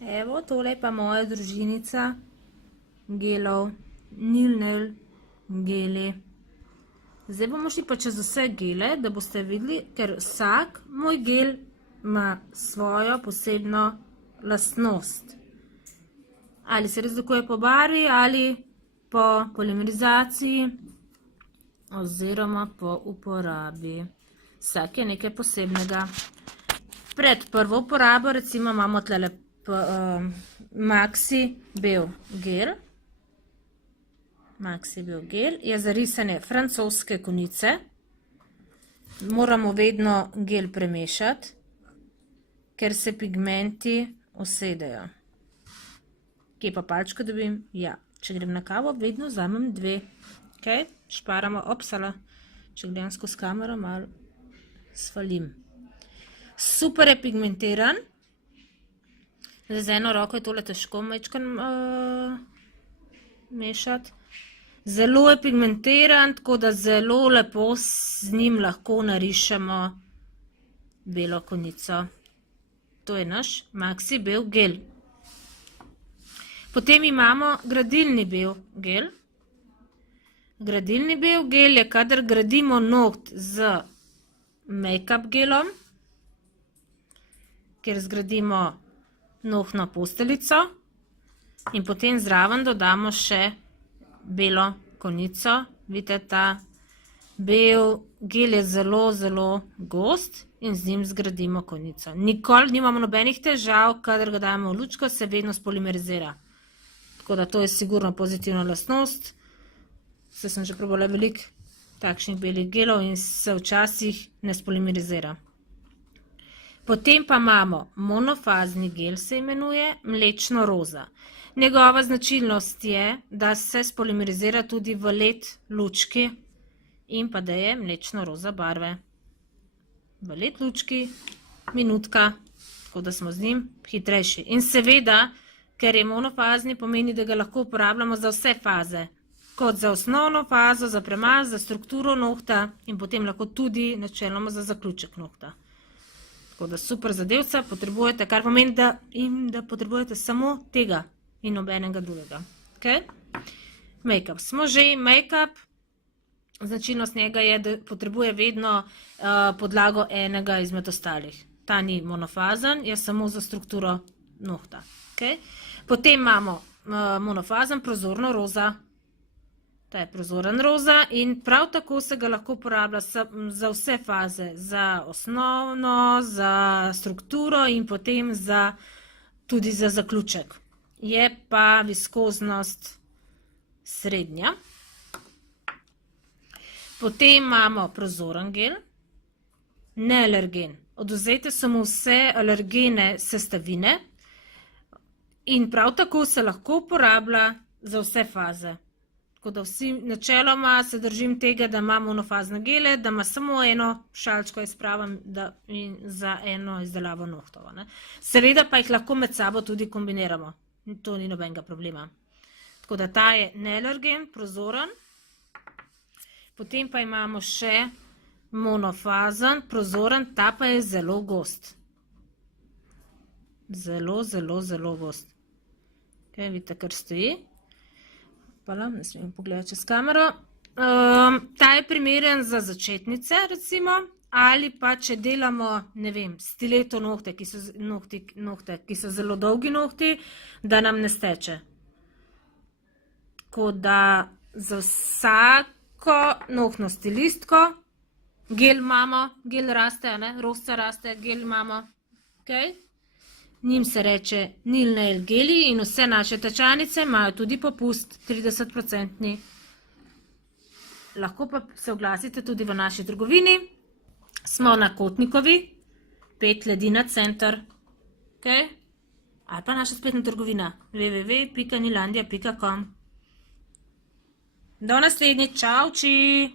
Evo, tole je pa moja družinica gelov, Nil Nail geli. Zdaj bomo šli pa čez vse gele, da boste videli, ker vsak moj gel ima svojo posebno lastnost. Ali se razlikuje po barvi, ali po polimerizaciji, oziroma po uporabi. Vsak je nekaj posebnega. Pred prvo uporabo, recimo, imamo tlele Maxi bel gel. Maxi bel gel je za risanje francoske konice. Moramo vedno gel premešati, ker se pigmenti usedejo. Kje pa palčko dobim? Ja, če grem na kavo, vedno vzamem 2. Ok, šparamo, opsala, če gledam skozi kamero, malo svalim. Super je pigmentiran. Z eno roko je tole težko mešati. Zelo je pigmentiran, tako da zelo lepo z njim lahko narišemo belo konico. To je naš Maxi bel gel. Potem imamo gradilni bel gel. Gradilni bel gel je, kadar gradimo noht z make-up gelom, kjer zgradimo nohtno posteljico in potem zraven dodamo še belo konico. Vidite, ta bel gel je zelo, zelo gost in z njim zgradimo konico. Nikoli nimamo nobenih težav, kadar ga dajemo v lučko, se vedno spolimerizira. Tako da to je sigurno pozitivna lastnost. Saj sem že probala veliko takšnih belih gelov in se včasih ne spolimerizira. Potem pa imamo monofazni gel, se imenuje mlečno roza. Njegova značilnost je, da se spolimerizira tudi v led lučki in pa da je mlečno roza barve. V led lučki, minutka, tako da smo z njim hitrejši. In seveda, ker je monofazni, pomeni, da ga lahko uporabljamo za vse faze. Kot za osnovno fazo, za premaz, za strukturo nohta in potem lahko tudi načeloma za zaključek nohta. Tako da super zadevca potrebujete, kar pomeni, da potrebujete samo tega in nobenega drugega. Make-up. Smo že make-up. Značilnost njega je, da potrebuje vedno podlago enega izmed ostalih. Ta ni monofazen, je samo za strukturo nohta. Potem imamo monofazen prozorno roza. Ta je prozoren roza in prav tako se ga lahko uporablja za vse faze, za osnovno, za strukturo in potem tudi za zaključek. Je pa viskoznost srednja. Potem imamo prozoren gel, nealergen. Odvzete so mu vse alergene sestavine in prav tako se lahko uporablja za vse faze. Tako da vsi načeloma se držim tega, da ima monofazne gele, da ima samo eno šalčko izpravim za eno izdelavo nohtov. Seveda pa jih lahko med sabo tudi kombiniramo. To ni nobenega problema. Tako da ta je nealergen, prozoren. Potem pa imamo še monofazen, prozoren, ta pa je zelo gost. Zelo, zelo, zelo gost. Vidite, kar stoji. Ne smem pogledati čez kamero. Ta je primeren za začetnice, recimo, ali pa če delamo, ne vem, stileto nohte, ki so zelo dolgi nohti, da nam ne steče. Tako da za vsako nohtno stilistko gel imamo, gel raste, rozca raste, gel imamo. Njim se reče Nil Nail geli in vse naše tečajnice imajo tudi popust 30%. Lahko pa se oglasite tudi v naši trgovini. Smo na Kotnikovi, 5 Ledina center. Ali pa naša spletna trgovina www.nilandija.com. Do naslednjič, čau, či!